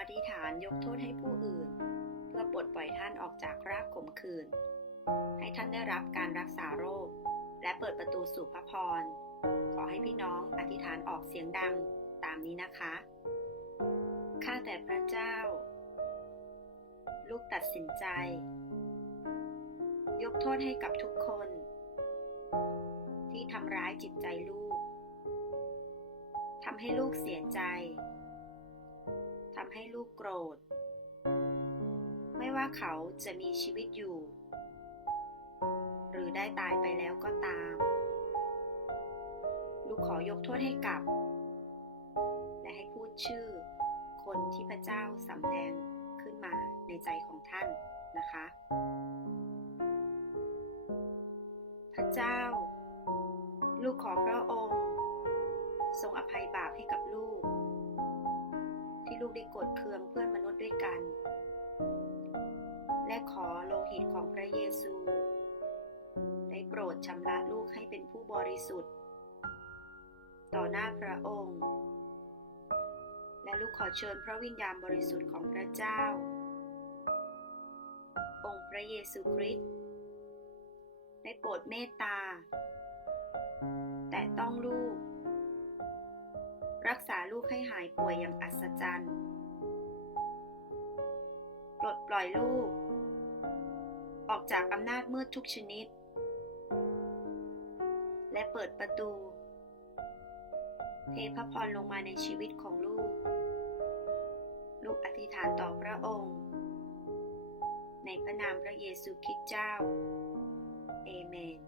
อธิษฐานยกโทษให้ผู้อื่น เพื่อปลดปล่อยท่านออกจากรากขมขื่นให้ท่านได้รับการรักษาโรค และเปิดประตูสู่พระพร ขอให้พี่น้องอธิษฐานออกเสียงดังตามนี้นะคะ ข้าแต่พระเจ้า ลูกตัดสินใจ ยกโทษให้กับทุกคน ที่ทำร้ายจิตใจลูกทำให้ลูกเสียใจ ทำให้ลูกโกรธ ไม่ว่าเขาจะมีชีวิตอยู่ หรือได้ตายไปแล้วก็ตาม ลูกขอยกโทษให้กับ และให้พูดชื่อ คนที่พระเจ้าสำแดงขึ้นมาในใจของท่านนะคะ พระเจ้า ลูกขอพระองค์ ทรงอภัย กได้โกดเคืองเพื่อนมนุษย์ด้วยกัน และขอโลหิตของพระเยซู ได้โปรดชำระลูกให้เป็นผู้บริสุทธิ์ ต่อหน้าพระองค์ และลูกขอเชิญพระวิญญาณบริสุทธิ์ของพระเจ้า องค์พระเยซูคริสต์ได้โปรดเมตตา แต่ต้องลูก รักษาลูกให้หายป่วยอย่างอัศจรรย์ ปลดปล่อยลูก ออกจากอำนาจมืดทุกชนิด และเปิดประตู เทพระพรลงมาในชีวิตของลูก ลูกอธิษฐานต่อพระองค์ ในพระนามพระเยซูคริสต์เจ้า เอเมน